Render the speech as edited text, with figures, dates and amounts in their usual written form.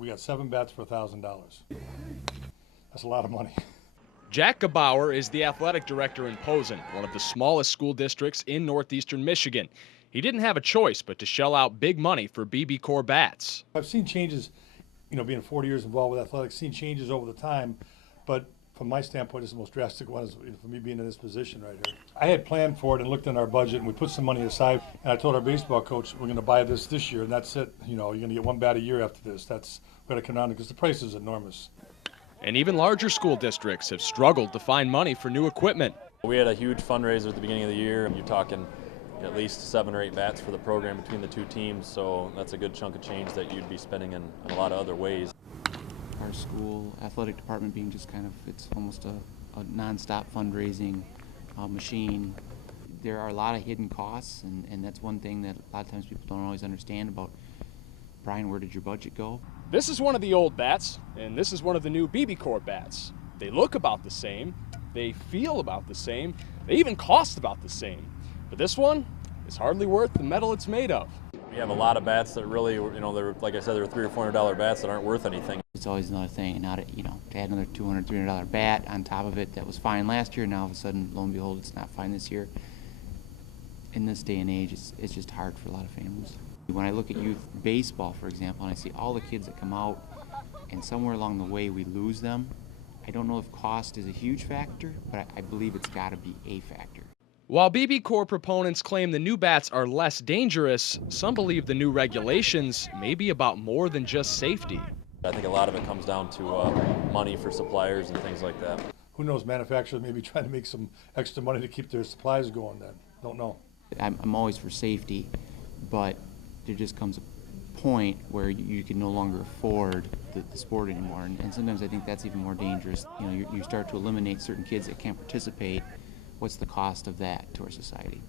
We got 7 bats for $1,000. That's a lot of money. Jack Gebauer is the athletic director in Posen, one of the smallest school districts in northeastern Michigan. He didn't have a choice but to shell out big money for BBCOR bats. I've seen changes, being 40 years involved with athletics, seen changes over the time, but from my standpoint, it's the most drastic one is for me being in this position right here. I had planned for it and looked in our budget, and we put some money aside, and I told our baseball coach, we're going to buy this year, and that's it. You're going to get 1 bat a year after this. That's going to come down because the price is enormous. And even larger school districts have struggled to find money for new equipment. We had a huge fundraiser at the beginning of the year, and you're talking at least 7 or 8 bats for the program between the 2 teams, so that's a good chunk of change that you'd be spending in a lot of other ways. Our school athletic department being just kind of, it's almost a non-stop fundraising machine. There are a lot of hidden costs, and that's one thing that a lot of times people don't always understand about. Brian, where did your budget go? This is one of the old bats, and this is one of the new BBCOR bats. They look about the same, they feel about the same, they even cost about the same. But this one is hardly worth the metal it's made of. We have a lot of bats that really, they're, like I said, they're $300 or $400 bats that aren't worth anything. It's always another thing, and now to add another $200, $300 bat on top of it that was fine last year, now all of a sudden, lo and behold, it's not fine this year. In this day and age, it's just hard for a lot of families. When I look at youth baseball, for example, and I see all the kids that come out, and somewhere along the way we lose them, I don't know if cost is a huge factor, but I believe it's got to be a factor. While BBCOR proponents claim the new bats are less dangerous, some believe the new regulations may be about more than just safety. I think a lot of it comes down to money for suppliers and things like that. Who knows, manufacturers may be trying to make some extra money to keep their supplies going then. Don't know. I'm always for safety, but there just comes a point where you can no longer afford the sport anymore, and sometimes I think that's even more dangerous. You start to eliminate certain kids that can't participate. What's the cost of that to our society?